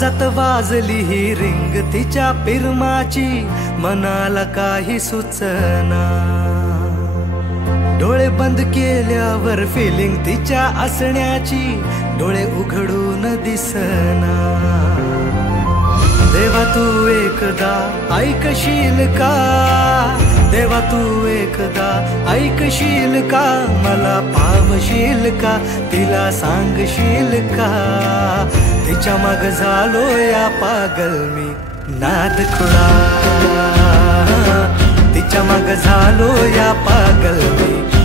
काळजात वाजली ही रिंग तिच्या पिरमाची, मनाला काही सुचना। डोळे बंद केल्यावर फिलिंग तिच्या असण्याची, डोळे उघडून दिसना। देवा तू एकदा ऐकशील का, देवा तू एकदा ऐकशील का, मला पावशील का, तिला सांगशील का, तिच्या माग झालो या पागल मी नाद खुळा, तिच्या माग झालो या पागल मी